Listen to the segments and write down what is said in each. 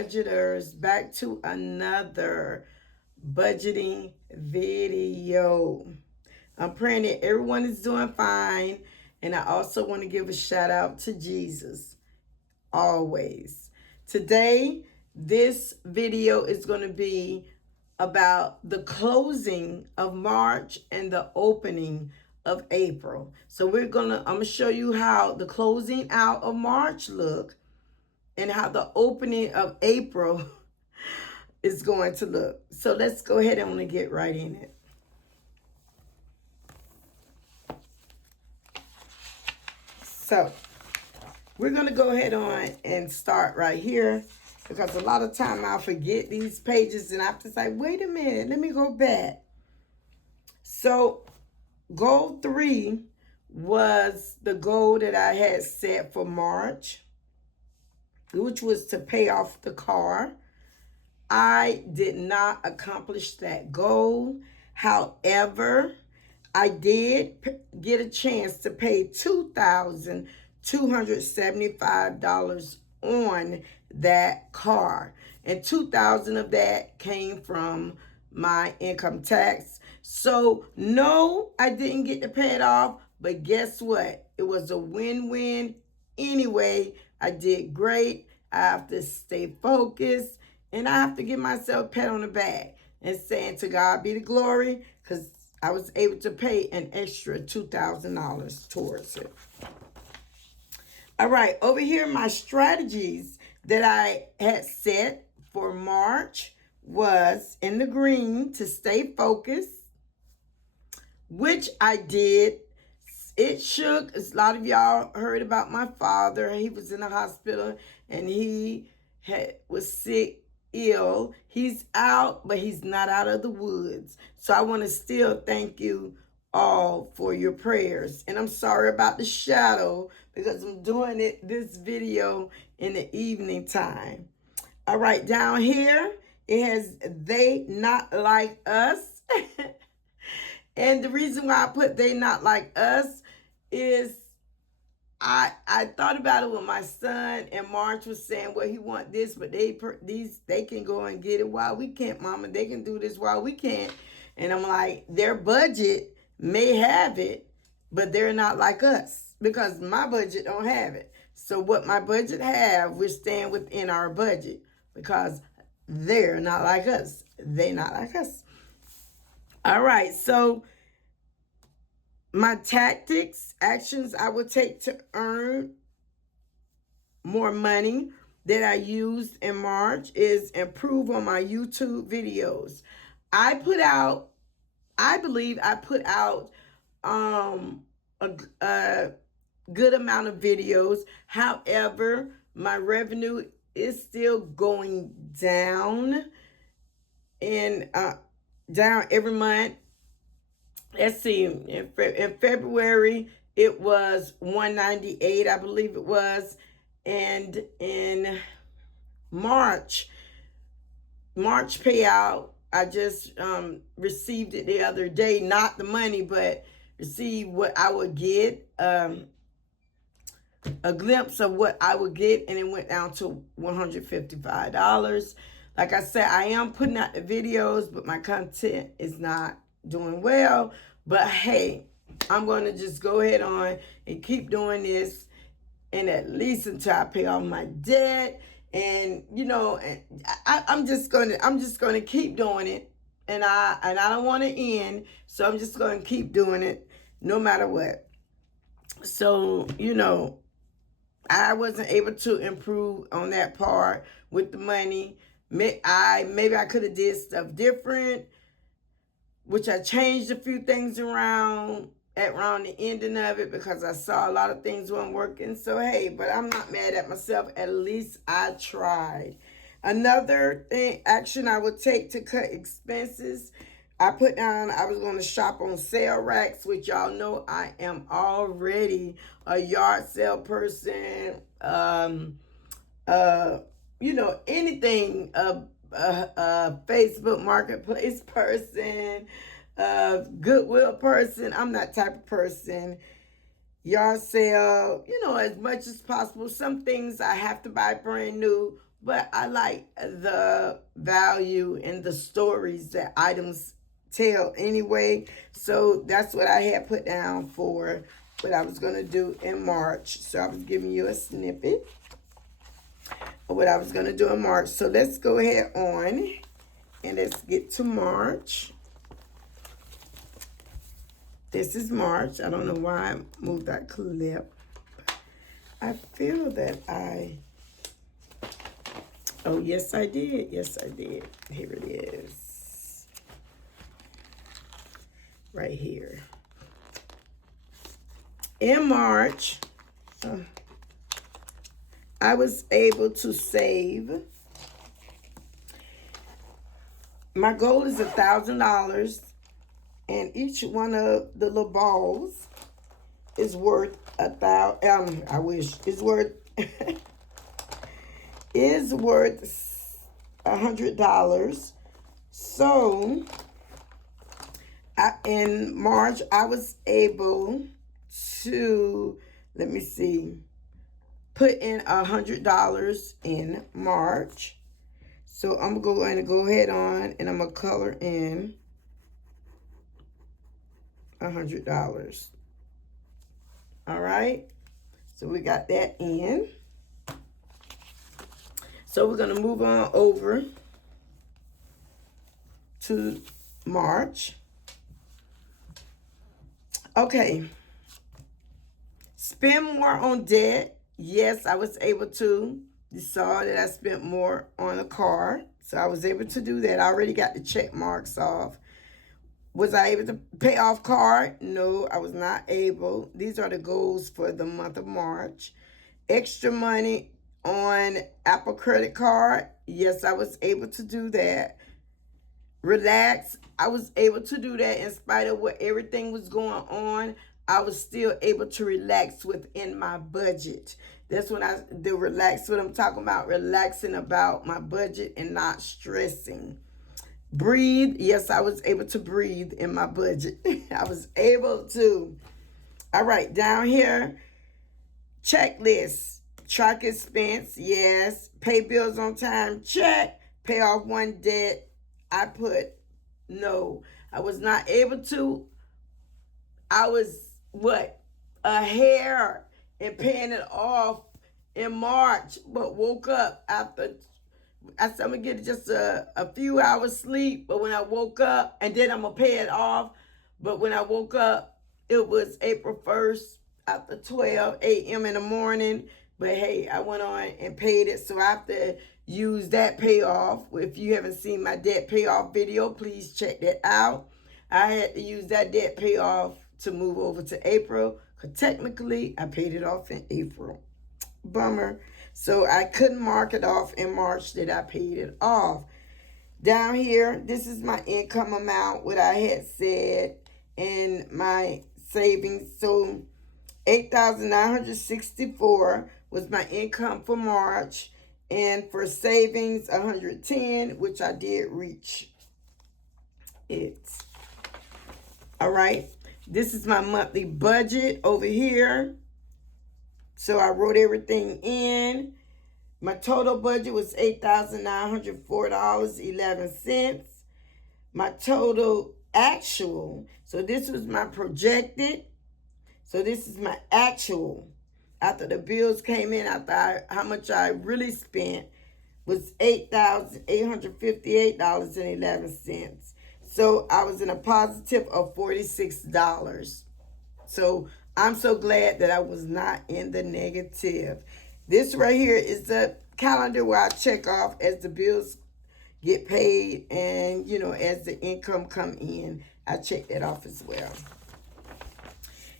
budgeters, back to another budgeting video. I'm praying that everyone is doing fine, and I also want to give a shout out to Jesus always. Today, this video is going to be about the closing of March and the opening of April. So I'm going to show you how the closing out of March look and how the opening of April is going to look. So let's go ahead and get right in it. So we're going to go ahead on and start right here, because a lot of time I'll forget these pages and I have to say, wait a minute, let me go back. So goal 3 was the goal that I had set for March, which was to pay off the car. I did not accomplish that goal. However, I did get a chance to pay $2,275 on that car. And $2,000 of that came from my income tax. So no, I didn't get to pay it off, but guess what? It was a win-win. Anyway, I did great. I have to stay focused, and I have to give myself a pat on the back and saying to God be the glory, because I was able to pay an extra $2,000 towards it. All right, over here, my strategies that I had set for March was in the green to stay focused, which I did. It shook. A lot of y'all heard about my father. He was in the hospital and he was sick, ill. He's out, but he's not out of the woods. So I want to still thank you all for your prayers. And I'm sorry about the shadow, because I'm doing this video in the evening time. All right, down here, it has they not like us. And the reason why I put they not like us is I thought about it with my son, and March was saying, well, he want this, but they can go and get it while we can't, Mama. They can do this while we can't. And I'm like, their budget may have it, but they're not like us, because my budget don't have it. So what my budget have, we're staying within our budget, because they're not like us. They not like us. All right, so my tactics, actions I would take to earn more money that I used in March is improve on my YouTube videos. I believe I put out a good amount of videos. However, my revenue is still going down, and down every month. Let's see, in February, it was $198, I believe it was. And in March payout, I just received it the other day. Not the money, but received what I would get, a glimpse of what I would get, and it went down to $155. Like I said, I am putting out the videos, but my content is not doing well. But hey, I'm going to just go ahead on and keep doing this, and at least until I pay off my debt. And and I'm just gonna keep doing it, and I don't want to end, so I'm just gonna keep doing it no matter what. So I wasn't able to improve on that part with the money. Maybe I could have did stuff different, which I changed a few things around the ending of it, because I saw a lot of things weren't working. So hey, but I'm not mad at myself. At least I tried. Another action I would take to cut expenses, I put down I was going to shop on sale racks, which y'all know I am already a yard sale person. Anything, Facebook Marketplace person, Goodwill person. I'm that type of person. Yard sale, as much as possible. Some things I have to buy brand new, but I like the value and the stories that items tell anyway. So that's what I had put down for what I was going to do in March. So I was giving you a snippet of what I was going to do in March. So let's go ahead on and let's get to March. This is March. I don't know why I moved that clip. I feel that oh, yes, I did. Yes, I did. Here it is. Right here. In March, I was able to save. My goal is $1,000, and each one of the little balls is worth I wish is worth is worth $100. So in March, I was able to, let me see, put in $100 in March. So I'm going to go ahead on and I'm going to color in $100. All right. So we got that in. So we're going to move on over to March. Okay. Spend more on debt. Yes, I was able to. You saw that I spent more on a car. So I was able to do that. I already got the check marks off. Was I able to pay off car? No, I was not able. These are the goals for the month of March. Extra money on Apple credit card. Yes, I was able to do that. Relax. I was able to do that in spite of what everything was going on. I was still able to relax within my budget. That's when the relax, what I'm talking about, relaxing about my budget and not stressing. Breathe. Yes, I was able to breathe in my budget. I was able to. All right, down here, checklist. Track expense, yes. Pay bills on time, check. Pay off one debt, I put no. I was not able to. I was, a hair in paying it off in March, but woke up after, I said I'm going to get just a few hours sleep, but when I woke up, and then I'm going to pay it off, but when I woke up, it was April 1st after 12 a.m. in the morning. But hey, I went on and paid it. So I have to use that payoff. If you haven't seen my debt payoff video, please check that out. I had to use that debt payoff to move over to April, because technically I paid it off in April. Bummer. So I couldn't mark it off in March that I paid it off. Down here, this is my income amount, what I had said in my savings. So $8,964 was my income for March, and for savings 110, which I did reach it. All right, this is my monthly budget over here. So I wrote everything in. My total budget was $8,904.11. My total actual, so this was my projected. So this is my actual. After the bills came in, how much I really spent was $8,858.11. So I was in a positive of $46. So I'm so glad that I was not in the negative. This right here is the calendar where I check off as the bills get paid, and as the income come in, I check that off as well.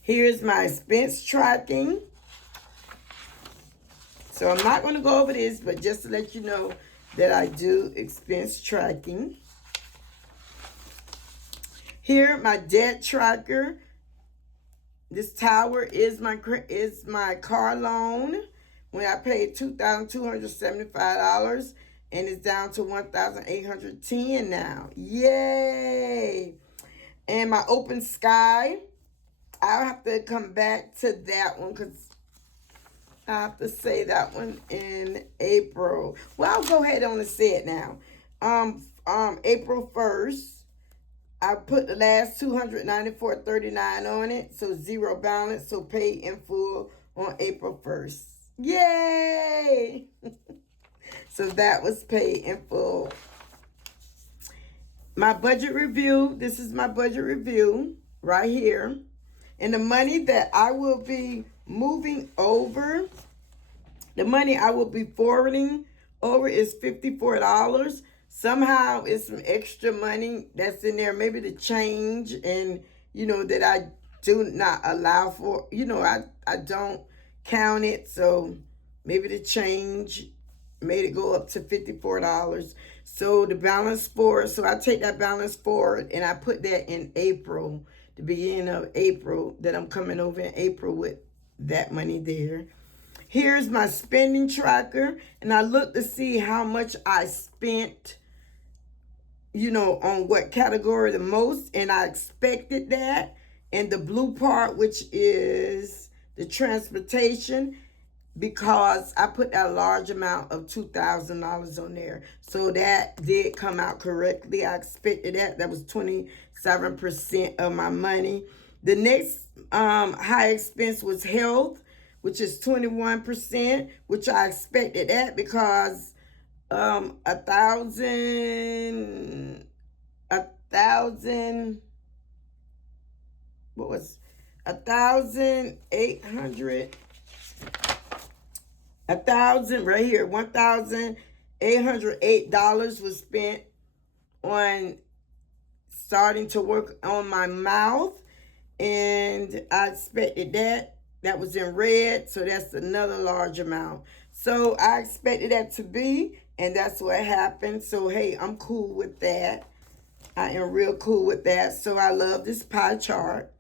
Here's my expense tracking. So I'm not going to go over this, but just to let you know that I do expense tracking. Here, my debt tracker. This tower is my car loan. When I paid $2,275, and it's down to $1,810 now. Yay! And my open sky. I'll have to come back to that one because I have to say that one in April. Well, I'll go ahead on and say it now. April 1st. I put the last 294.39 on it, so zero balance, so pay in full on April 1st. Yay! So that was paid in full. My budget review, this is my budget review right here. And the money that I will be moving over, the money I will be forwarding over is $54. Somehow it's some extra money that's in there, maybe the change and, that I do not allow for, I don't count it. So maybe the change made it go up to $54. So the balance forward, so I take that balance forward and I put that in April, the beginning of April, that I'm coming over in April with that money there. Here's my spending tracker, and I look to see how much I spent, on what category the most, and I expected that. And the blue part, which is the transportation, because I put that large amount of $2,000 on there. So that did come out correctly. I expected that. That was 27% of my money. The next high expense was health, which is 21%, which I expected that because what was 1,800, right here, $1,808 was spent on starting to work on my mouth, and I expected that. That was in red, so that's another large amount. So I expected that to be, and that's what happened. So, hey, I'm cool with that. I am real cool with that. So I love this pie chart.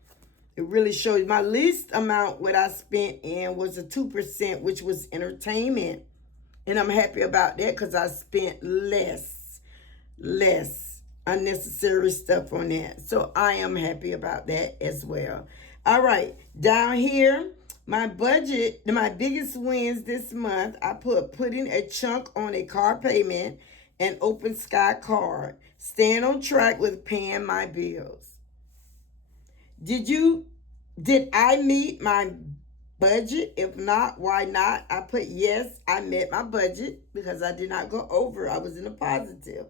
It really shows my least amount what I spent in was a 2%, which was entertainment. And I'm happy about that because I spent less unnecessary stuff on that. So I am happy about that as well. All right, down here, my budget, my biggest wins this month, I put putting a chunk on a car payment and Open Sky card. Staying on track with paying my bills. Did I meet my budget? If not, why not? I put yes, I met my budget because I did not go over. I was in the positive.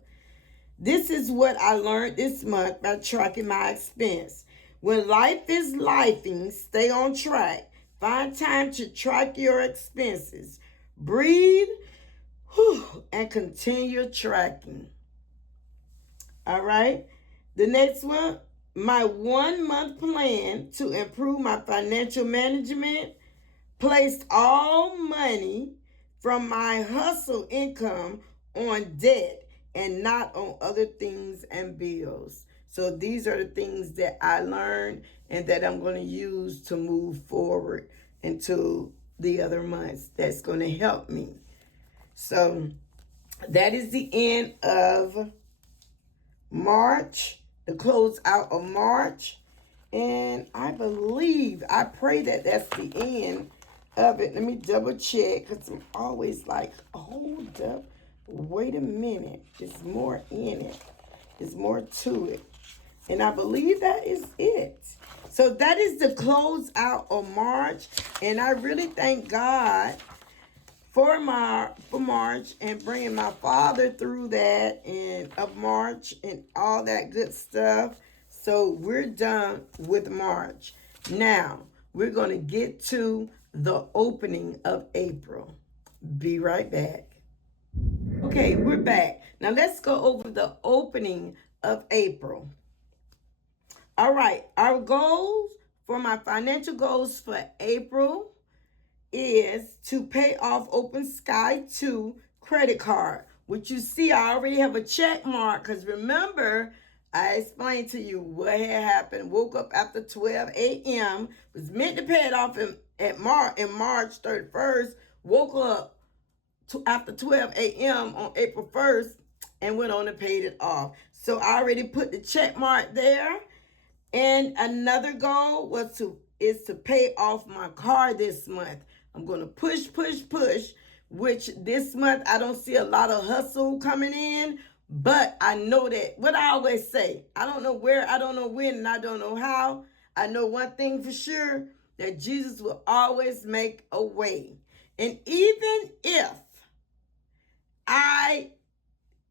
This is what I learned this month by tracking my expense. When life is lifing, stay on track. Find time to track your expenses. Breathe and continue tracking. All right. The next one, my 1 month plan to improve my financial management placed all money from my hustle income on debt and not on other things and bills. So these are the things that I learned and that I'm going to use to move forward into the other months. That's going to help me. So that is the end of March, the close out of March. And I pray that that's the end of it. Let me double check because I'm always like, hold up, wait a minute. There's more in it. There's more to it. And I believe that is it. So that is the close out of March. And I really thank God for March and bringing my father through that of March and all that good stuff. So we're done with March. Now we're going to get to the opening of April. Be right back. Okay, we're back. Now let's go over the opening of April. All right, our goals for my financial goals for April is to pay off Open Sky 2 credit card, which you see I already have a check mark because remember, I explained to you what had happened. Woke up after 12 a.m., was meant to pay it off in March 31st, woke up after 12 a.m. on April 1st and went on and paid it off. So I already put the check mark there. And another goal is to pay off my car this month. I'm going to push, push, push, which this month I don't see a lot of hustle coming in, but I know that what I always say, I don't know where, I don't know when, and I don't know how. I know one thing for sure, that Jesus will always make a way. And even if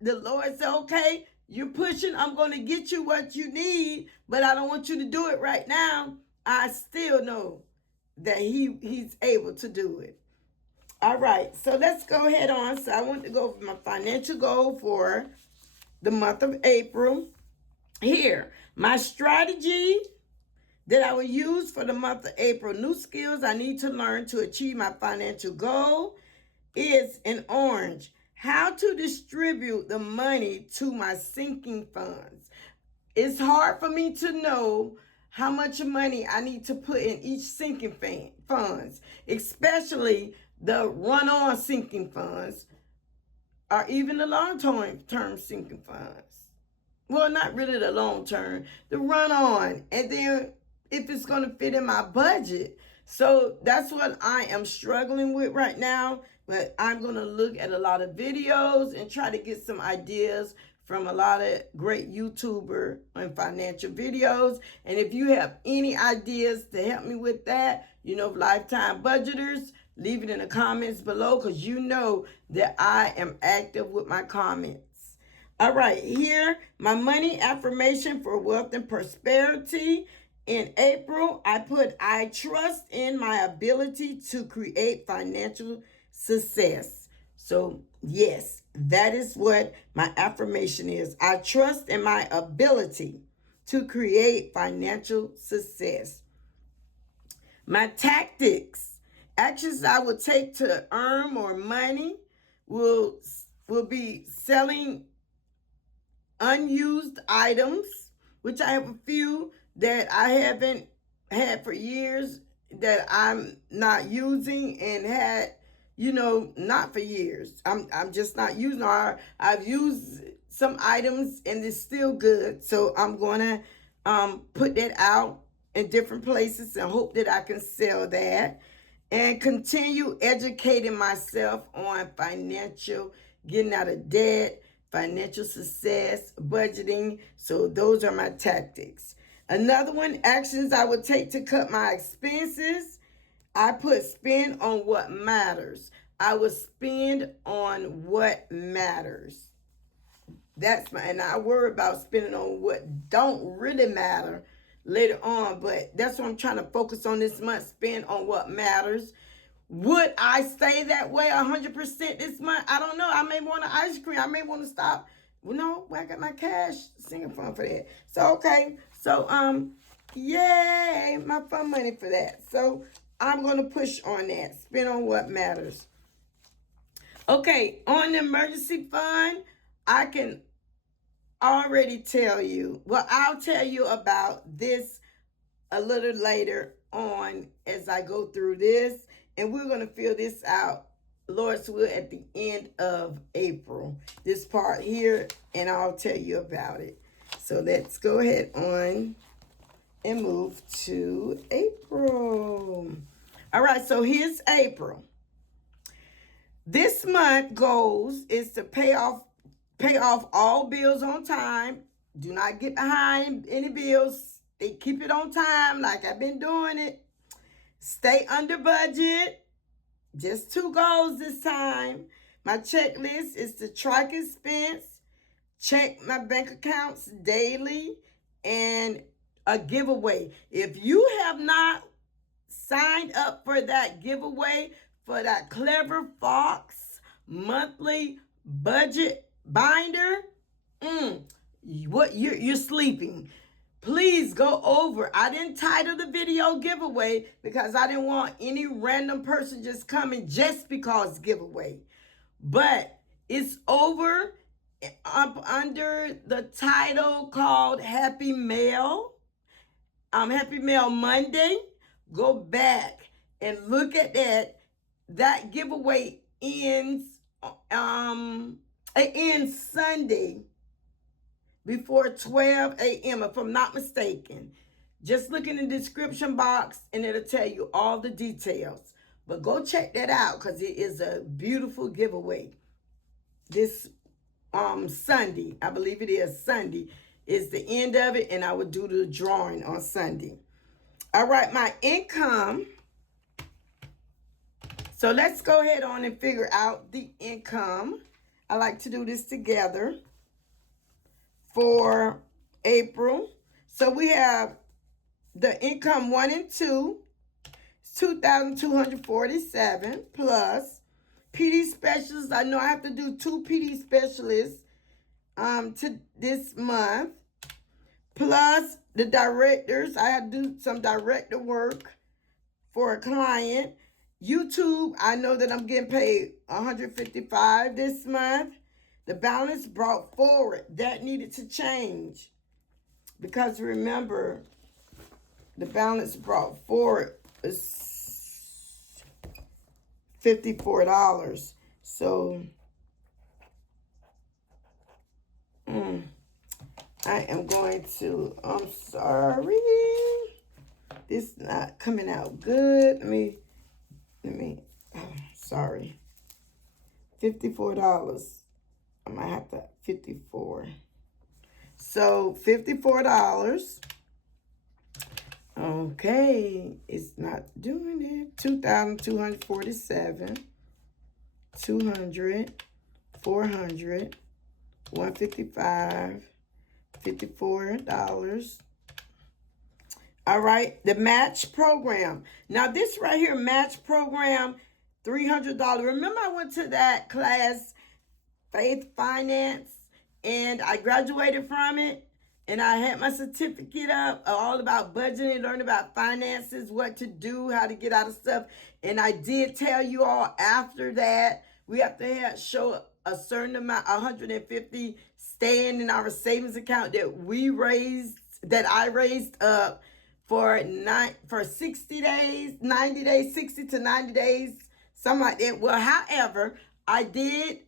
the Lord said, okay, you're pushing, I'm going to get you what you need, but I don't want you to do it right now. I still know that he's able to do it. All right, so let's go ahead on. So I want to go for my financial goal for the month of April. Here, my strategy that I will use for the month of April. New skills I need to learn to achieve my financial goal is in orange. How to distribute the money to my sinking funds. It's hard for me to know how much money I need to put in each sinking funds, especially the run-on sinking funds or even the long-term sinking funds. Well, not really the long-term, the run-on, and then if it's going to fit in my budget. So that's what I am struggling with right now. But I'm going to look at a lot of videos and try to get some ideas from a lot of great YouTuber and financial videos. And if you have any ideas to help me with that, lifetime budgeters, leave it in the comments below, because you know that I am active with my comments. All right, here, my money affirmation for wealth and prosperity. In April, I put, I trust in my ability to create financial success. So, yes, that is what my affirmation is. I trust in my ability to create financial success. My tactics, actions I will take to earn more money will be selling unused items, which I have a few that I haven't had for years that I'm not using and had, not for years. I'm just not using, or I've used some items and it's still good. So I'm going to put that out in different places and hope that I can sell that, and continue educating myself on financial, getting out of debt, financial success, budgeting. So those are my tactics. Another one, actions I would take to cut my expenses. I put spend on what matters. I would spend on what matters. And I worry about spending on what don't really matter later on, but that's what I'm trying to focus on this month, spend on what matters. Would I stay that way 100% this month? I don't know. I may want an ice cream. I may want to stop. Well, no, I got my cash sinking fund for that. So, okay. So, yay, my fun money for that. So, I'm going to push on that. Spend on what matters. Okay, on the emergency fund, I can already tell you. Well, I'll tell you about this a little later on as I go through this. And we're going to fill this out, Lord's will, at the end of April. This part here, and I'll tell you about it. So let's go ahead on and move to April. All right, so here's April. This month goals is to pay off all bills on time. Do not get behind any bills. They keep it on time like I've been doing it. Stay under budget. Just 2 goals this time. My checklist is to track expense, check my bank accounts daily, and a giveaway. If you have not signed up for that giveaway, for that Clever Fox monthly budget binder, you're sleeping. Please go over. I didn't title the video giveaway because I didn't want any random person just coming just because giveaway. But it's over up under the title called Happy Mail. Happy Mail Monday. Go back and look at that. That giveaway ends Sunday before 12 a.m. if I'm not mistaken. Just look in the description box and it'll tell you all the details. But go check that out because it is a beautiful giveaway. This Sunday, I believe it is Sunday, is the end of it, and I will do the drawing on Sunday. All right, my income. So let's go ahead on and figure out the income. I like to do this together for April. So we have the income 1 and 2, 2,247 plus PD specialists. I know I have to do 2 PD specialists to this month, plus the directors. I had to do some director work for a client. YouTube, I know that I'm getting paid $155 this month. The balance brought forward, that needed to change. Because remember, the balance brought forward is $54. So, I am going to, I'm sorry. This not coming out good. Let me, sorry. $54. I might have to, 54. So, $54. Okay, it's not doing it. 2,247, 200, 400, 155, $54. All right, the match program. Now, this right here, match program, $300. Remember, I went to that class, Faith Finance, and I graduated from it. And I had my certificate up, all about budgeting, learn about finances, what to do, how to get out of stuff. And I did tell you all after that, we have to show a certain amount, 150 staying in our savings account that I raised up for 60 days, 90 days, 60 to 90 days, something like that. Well, however, I did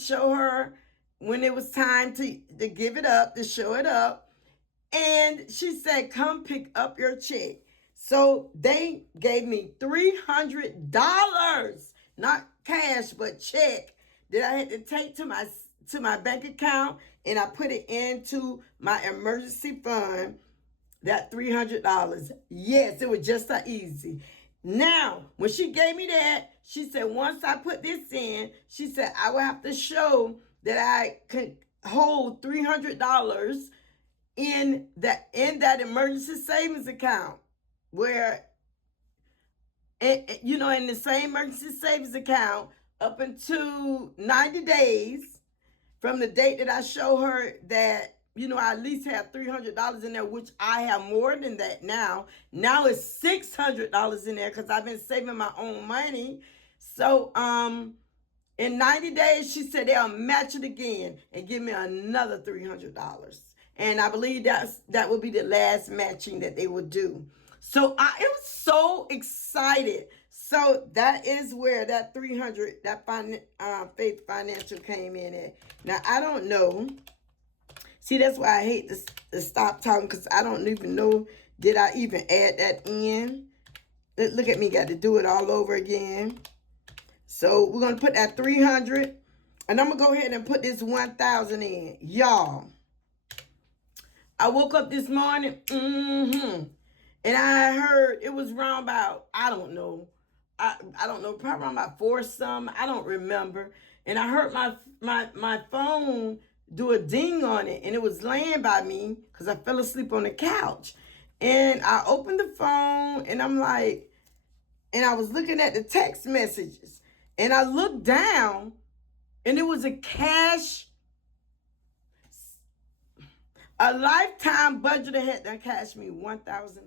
show her when it was time to give it up, to show it up. And she said, come pick up your check. So they gave me $300, not cash, but check, that I had to take to my bank account, and I put it into my emergency fund, that $300. Yes, it was just that easy. Now, when she gave me that, she said, once I put this in, she said, I will have to show that I could hold $300 in that emergency savings account, where, in the same emergency savings account, up until 90 days from the date that I show her that, I at least have $300 in there, which I have more than that now. Now it's $600 in there because I've been saving my own money. So, in 90 days, she said they'll match it again and give me another $300. And I believe that will be the last matching that they will do. So I am so excited. So that is where that 300, that Faith Financial came in at. Now, I don't know. See, that's why I hate to stop talking, because I don't even know, did I even add that in? Look at me, got to do it all over again. So we're going to put that 300, and I'm going to go ahead and put this 1,000 in. Y'all, I woke up this morning, and I heard it was around about, I don't know, probably around about 4 something, I don't remember. And I heard my phone do a ding on it, and it was laying by me because I fell asleep on the couch. And I opened the phone, and I'm like, and I was looking at the text messages, and I looked down, and it was a lifetime budget that had to cash me $1,000.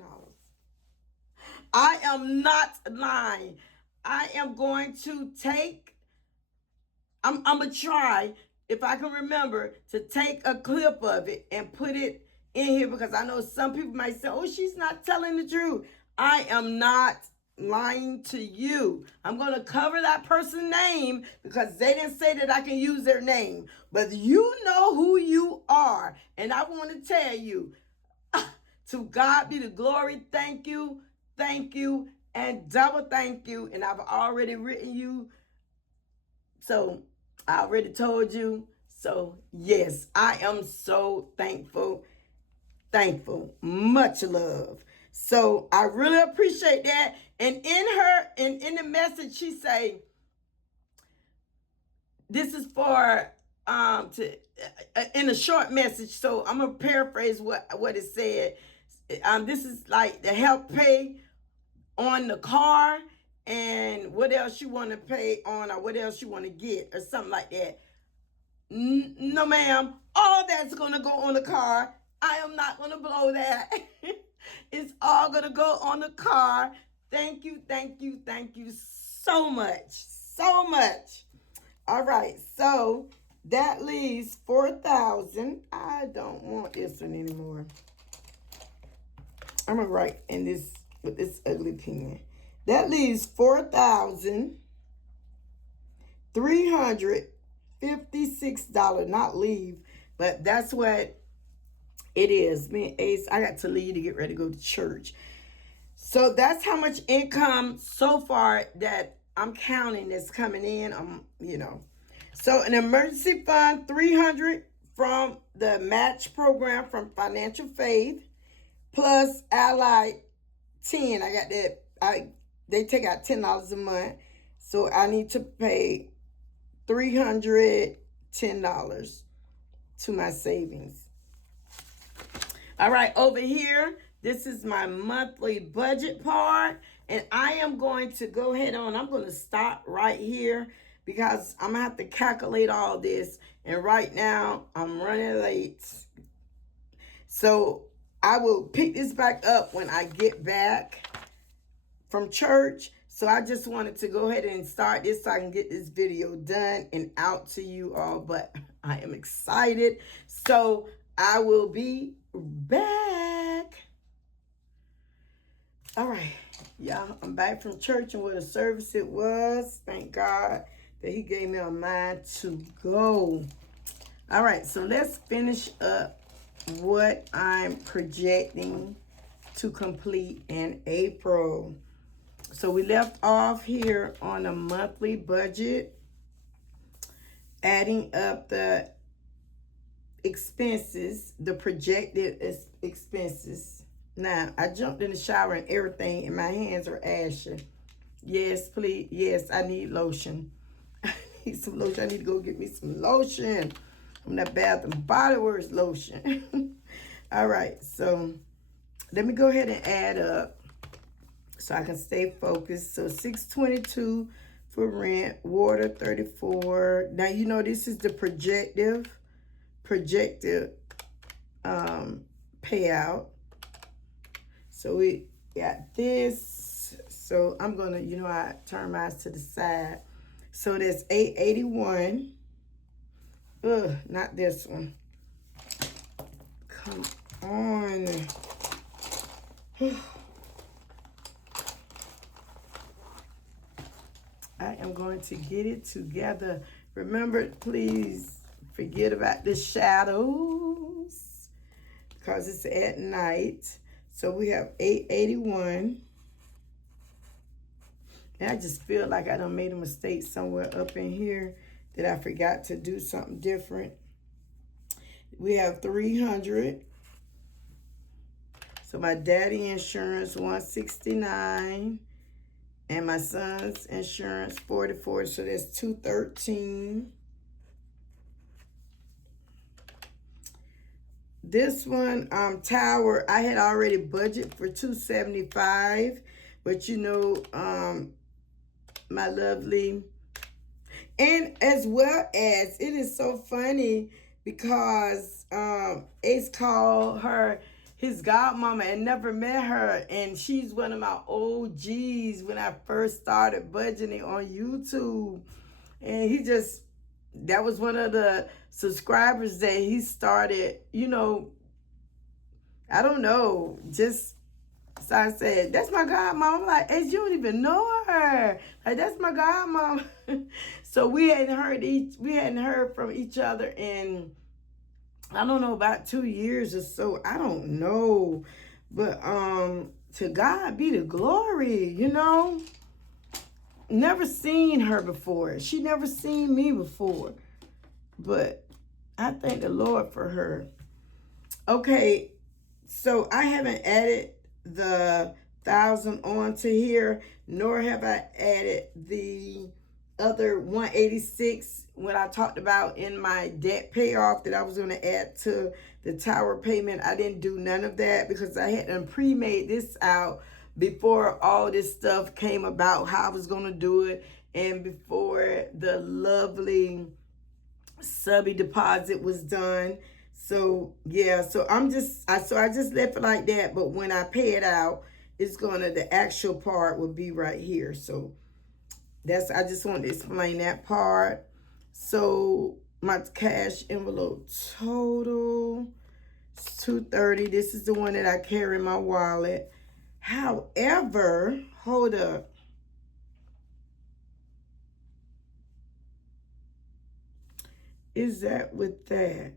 I am not lying. I am going to I'm going to try, if I can remember, to take a clip of it and put it in here, because I know some people might say, oh, she's not telling the truth. I am not lying to you. I'm going to cover that person's name because they didn't say that I can use their name. But you know who you are. And I want to tell you, to God be the glory. Thank you. Thank you. and double thank you. And I've already written you. So I already told you. So yes, I am so thankful. Thankful. Much love. So I really appreciate that. And in the message, she say, this is for to in a short message. So I'm gonna paraphrase what it said. This is like the help pay on the car, and what else you want to pay on, or what else you want to get, or something like that. No, ma'am. All that's gonna go on the car. I am not gonna blow that. It's all gonna go on the car. Thank you, thank you, thank you so much. So much. All right, so that leaves 4,000. I don't want this one anymore. I'm gonna write in this with this ugly pen. That leaves $4,356. Not leave, but that's what it is. Me and Ace, I got to leave to get ready to go to church. So that's how much income so far that I'm counting that's coming in. So an emergency fund, 300 from the match program from Financial Faith, plus Allied 10. I got that. They take out $10 a month, so I need to pay $310 to my savings. All right, over here, this is my monthly budget part, and I am going to go ahead on. I'm going to stop right here because I'm going to have to calculate all this, and right now I'm running late. So I will pick this back up when I get back from church. So I just wanted to go ahead and start this so I can get this video done and out to you all, but I am excited. So I will be back. All right, y'all, I'm back from church, and what a service it was. Thank God that he gave me a mind to go. All right, so let's finish up what I'm projecting to complete in April. So we left off here on a monthly budget, adding up the expenses, the projected expenses. Now, I jumped in the shower and everything, and my hands are ashy. Yes, please. Yes, I need lotion. I need some lotion. I need to go get me some lotion. From that Bath and Body Works lotion. All right, so let me go ahead and add up so I can stay focused. So $622 for rent, water $34. Now, you know, this is the projected payout. So we got this. So I'm gonna, I turn mine to the side. So that's $881. Ugh, not this one. Come on. I am going to get it together. Remember, please forget about the shadows because it's at night. So we have $881. And I just feel like I done made a mistake somewhere up in here that I forgot to do something different. We have $300. So my daddy insurance, $169. And my son's insurance, $44. So that's $213. This one, tower, I had already budgeted for $275. But my lovely, and as well as, it is so funny because Ace called her his godmama and never met her, and she's one of my OGs when I first started budgeting on YouTube. And that was one of the subscribers that he started, I don't know, just, so I said, that's my godmama. I'm like, Ace, you don't even know her. Like, that's my godmama. So we hadn't heard from each other in, I don't know, about 2 years or so. I don't know. But to God be the glory, you know. Never seen her before. She never seen me before. But I thank the Lord for her. Okay, so I haven't added the 1,000 onto here, nor have I added the other 186 when I talked about in my debt payoff that I was going to add to the tower payment. I didn't do none of that because I hadn't pre-made this out before all this stuff came about, how I was going to do it, and before the lovely subby deposit was done. So yeah, so I just left it like that. But when I pay it out, it's gonna, the actual part will be right here. So I just wanted to explain that part. So my cash envelope total is $230. This is the one that I carry in my wallet. However, hold up. Is that with that?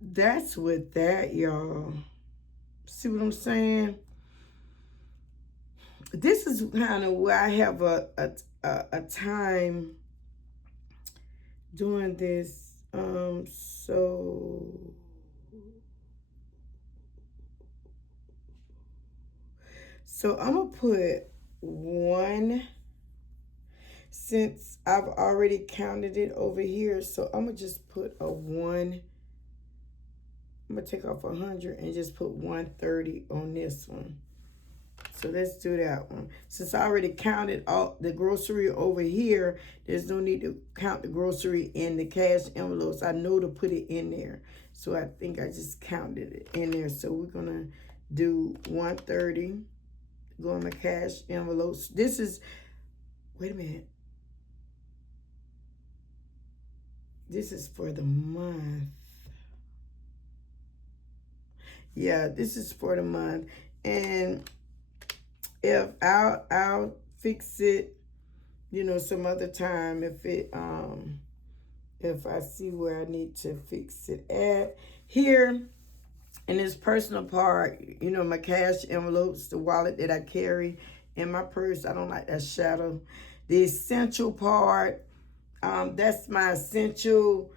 That's with that, y'all. See what I'm saying? This is kind of where I have a time doing this. So I'm gonna put one, since I've already counted it over here. So I'm gonna just put a 1. I'm gonna take off 100 and just put 130 on this one. So let's do that one. Since I already counted all the grocery over here, there's no need to count the grocery in the cash envelopes. I know to put it in there. So I think I just counted it in there. So we're gonna do 130, go in my cash envelopes. This is, wait a minute. This is for the month. Yeah, this is for the month. And if I'll fix it, you know, some other time if I see where I need to fix it at. Here in this personal part, you know, my cash envelopes, the wallet that I carry in my purse. I don't like that shadow. The essential part, that's my essential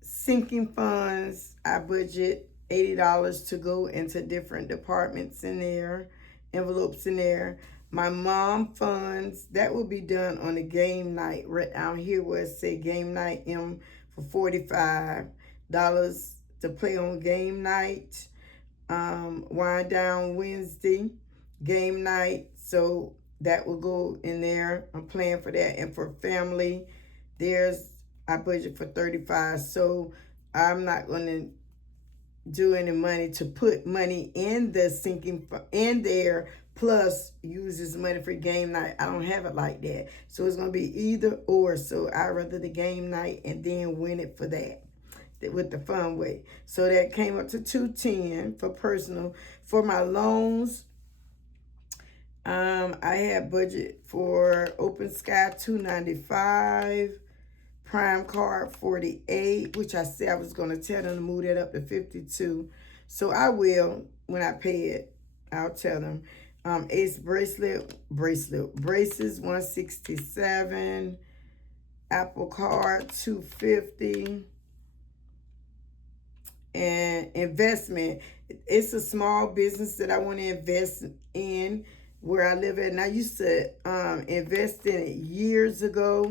sinking funds. I budget $80 to go into different departments in there, envelopes in there. My mom funds, that will be done on a game night right down here where it say game night M for $45 to play on game night. Wind down Wednesday, game night. So that will go in there. I'm playing for that. And for family, I budget for $35. So I'm not going to do any money to put money in the sinking in there plus use this money for game night. I don't have it like that. So it's going to be either or. So I'd rather the game night and then win it for that with the fun way. So that came up to $210 for personal. For my loans, I had budget for Open Sky $295. Prime card $48, which I said I was going to tell them to move that up to $52. So I will, when I pay it, I'll tell them. Ace braces $167. Apple card $250. And investment, it's a small business that I want to invest in where I live at. And I used to invest in it years ago.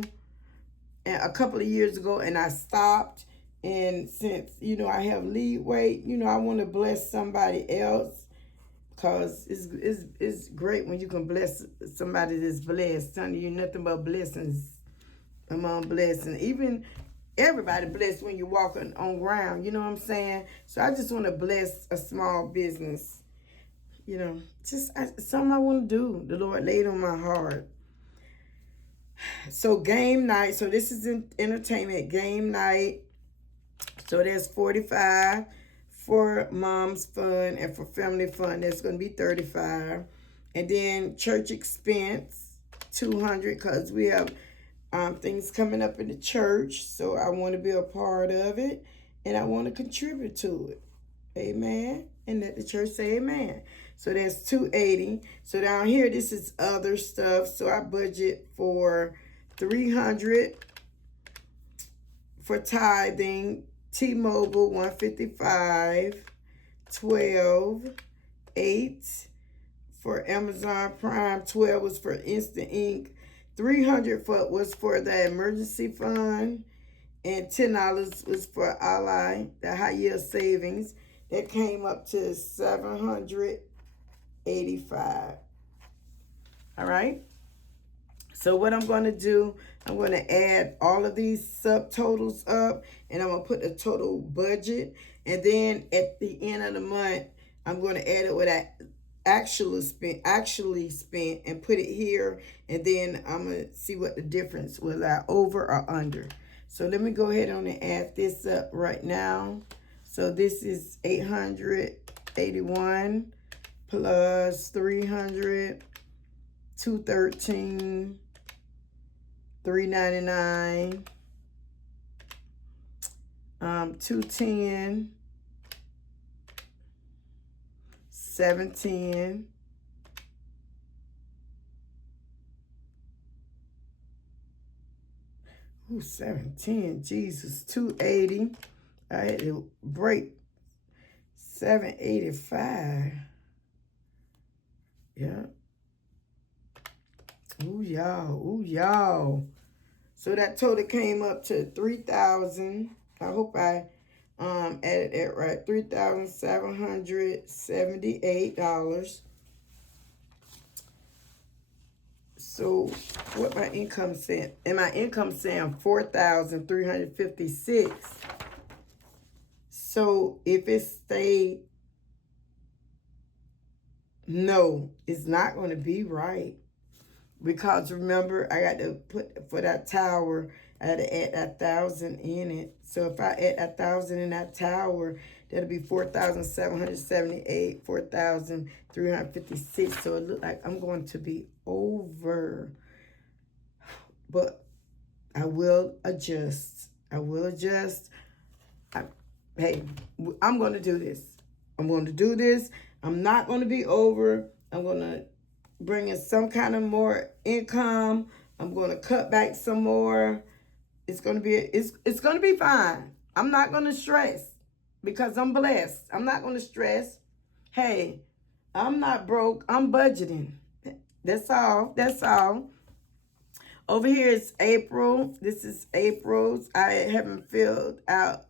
A couple of years ago, and I stopped. And since, you know, I have leeway, you know, I want to bless somebody else, because it's great when you can bless somebody that's blessed. Telling you nothing but blessings among blessings. Even everybody blessed when you're walking on ground, you know what I'm saying? So I just want to bless a small business, you know, just something I want to do. The Lord laid on my heart. So game night, so this is entertainment, game night. So there's $45 for mom's fun, and for family fun, that's going to be $35. And then church expense, $200, because we have things coming up in the church. So I want to be a part of it, and I want to contribute to it. Amen. And let the church say amen. So that's 280. So down here, this is other stuff. So I budget for 300 for tithing, T-Mobile 155, 12, 8 for Amazon Prime, 12 was for Instant Ink, 300 was for the emergency fund, and $10 was for Ally, the high yield savings. That came up to 785. All right. So what I'm going to do, I'm going to add all of these subtotals up, and I'm going to put the total budget. And then at the end of the month, I'm going to add it what I actually spent, and put it here. And then I'm going to see what the difference was, I over or under. So let me go ahead and add this up right now. So this is 881 plus 300, 213, 399, 210, 710, 710, Jesus, 280. I had to break 785. Yeah. Ooh, y'all. So that total came up to 3,000. I hope I added that right. $3,778. So what my income saying? And my income saying 4,356. So if it stayed, no, it's not going to be right. Because remember, I got to put for that tower, I had to add 1,000 in it. So if I add 1,000 in that tower, that'll be 4,778, 4,356. So it looked like I'm going to be over. But I will adjust. Hey, I'm going to do this. I'm not going to be over. I'm going to bring in some kind of more income. I'm going to cut back some more. It's going to be fine. I'm not going to stress because I'm blessed. I'm not going to stress. Hey, I'm not broke. I'm budgeting. That's all. Over here is April. This is April's. I haven't filled out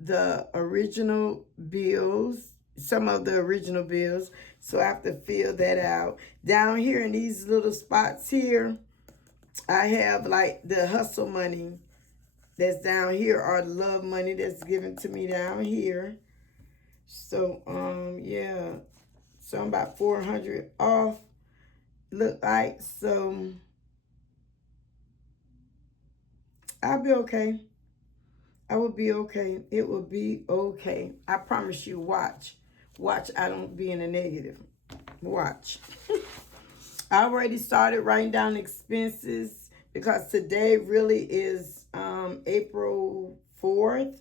the original bills, some of the original bills. So I have to fill that out. Down here in these little spots here, I have like the hustle money that's down here, or the love money that's given to me down here. So, yeah. So I'm about 400 off, look like. So I'll be okay. I will be okay. It will be okay. I promise you, watch. I don't be in the negative. Watch. I already started writing down expenses because today really is April 4th.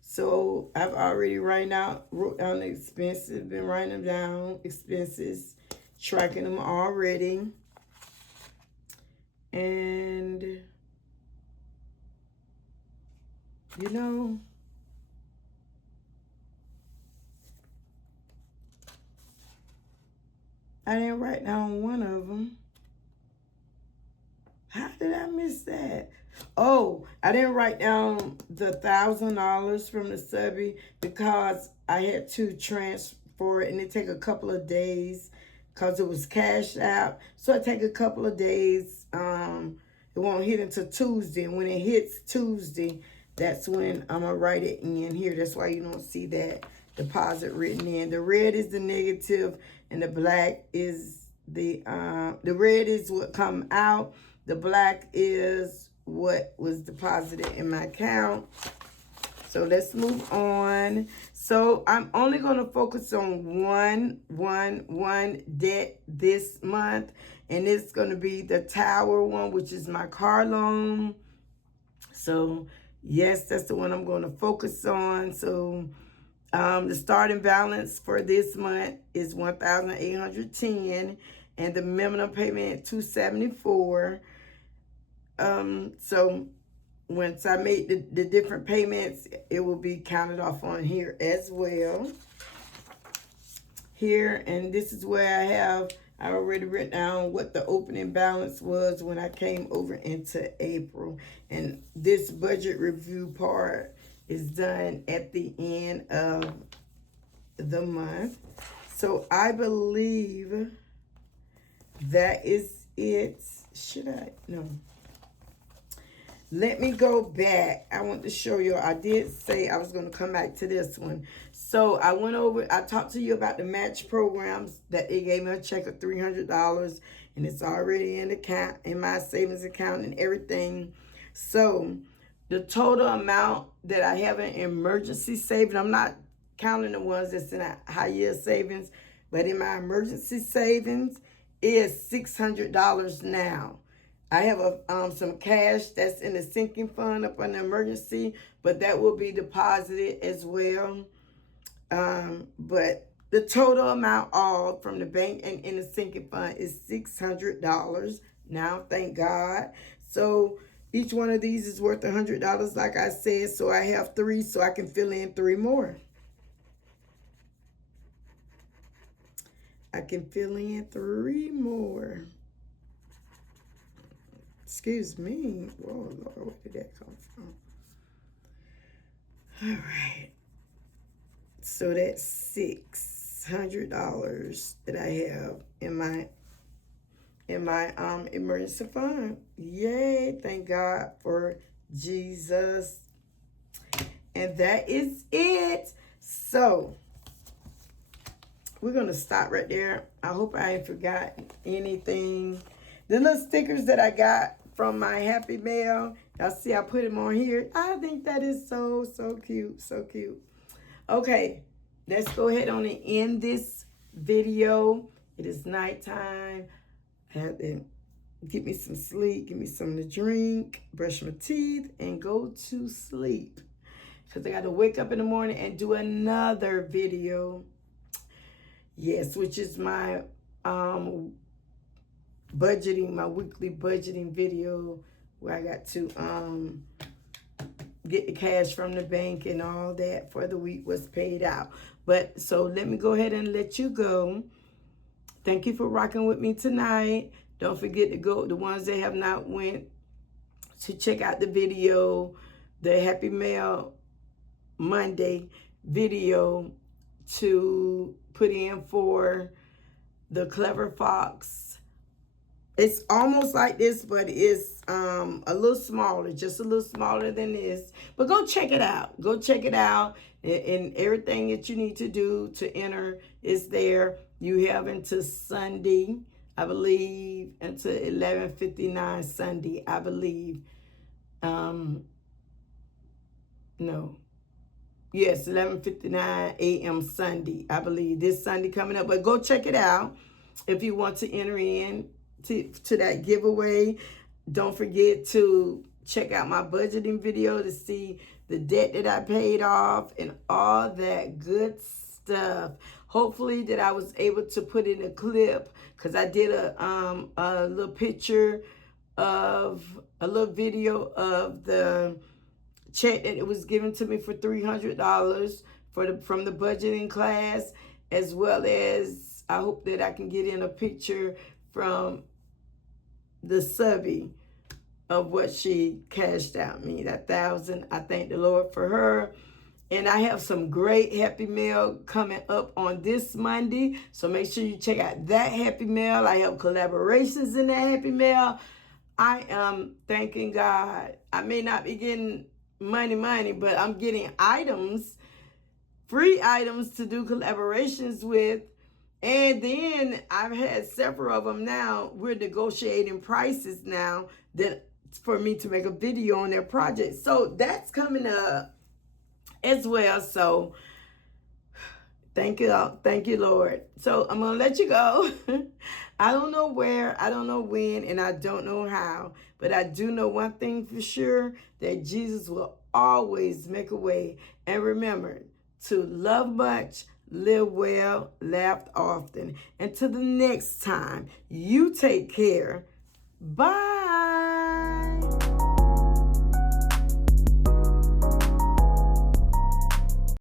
So I've already wrote down the expenses, been writing them down, expenses, tracking them already. And, you know, I didn't write down one of them. How did I miss that? Oh, I didn't write down the $1,000 from the subby because I had to transfer it, and it take a couple of days because it was cashed out. So it take a couple of days. It won't hit until Tuesday. And when it hits Tuesday, that's when I'm going to write it in here. That's why you don't see that deposit written in. The red is the negative, and the black is the red is what come out. The black is what was deposited in my account. So let's move on. So I'm only going to focus on one debt this month. And it's going to be the tower one, which is my car loan. So yes, that's the one I'm going to focus on. So The starting balance for this month is $1,810, and the minimum payment $274. So once I make the different payments, it will be counted off on here as well. Here, and this is where I already written down what the opening balance was when I came over into April. And this budget review part is done at the end of the month. So I believe that is it. Should I? No. Let me go back. I want to show you. I did say I was going to come back to this one. So I went over, I talked to you about the match programs that they gave me a check of $300, and it's already in the account, in my savings account and everything. So the total amount that I have in emergency savings, I'm not counting the ones that's in a high yield savings, but in my emergency savings is $600 now. I have some cash that's in the sinking fund up on the emergency, but that will be deposited as well. But the total amount all from the bank and in the sinking fund is $600 now, thank God. So each one of these is worth $100, like I said. So I have 3, so I can fill in 3 more. I can fill in 3 more. Excuse me. Oh, Lord, where did that come from? All right. So that's $600 that I have in my emergency fund. Yay, thank God for Jesus. And that is it. So we're going to stop right there. I hope I ain't forgot anything. The little stickers that I got from my Happy Mail, y'all see I put them on here. I think that is so cute, so cute. Okay, let's go ahead on and end this video. It is nighttime. I have to get me some sleep, give me something to drink, brush my teeth, and go to sleep. Because I got to wake up in the morning and do another video. Yes, which is my budgeting, my weekly budgeting video, where I got to get the cash from the bank and all that for the week was paid out. But so let me go ahead and let you go. Thank you for rocking with me tonight. Don't forget to go, the ones that have not went, to check out the video, the Happy Mail Monday video, to put in for the Clever Fox. It's almost like this, but it's a little smaller, just a little smaller than this. But go check it out. Go check it out. And everything that you need to do to enter is there. You have until Sunday, I believe, until 11:59 Sunday, I believe. No. Yes, 11:59 a.m. Sunday, I believe. This Sunday coming up. But go check it out if you want to enter in to that giveaway. Don't forget to check out my budgeting video to see the debt that I paid off and all that good stuff. Hopefully that I was able to put in a clip, because I did a little picture of a little video of the check that it was given to me for $300 from the budgeting class, as well as I hope that I can get in a picture from the subby of what she cashed out me, that $1,000. I thank the Lord for her. And I have some great Happy Mail coming up on this Monday, so make sure you check out that Happy Mail. I have collaborations in that Happy Mail. I am thanking God. I may not be getting money, but I'm getting items, free items to do collaborations with. And then I've had several of them now. We're negotiating prices now that for me to make a video on their project. So that's coming up as well. So thank you, Lord. So I'm going to let you go. I don't know where, I don't know when, and I don't know how, but I do know one thing for sure, that Jesus will always make a way. And remember, to love much, live well, laugh often. Until the next time, you take care. Bye.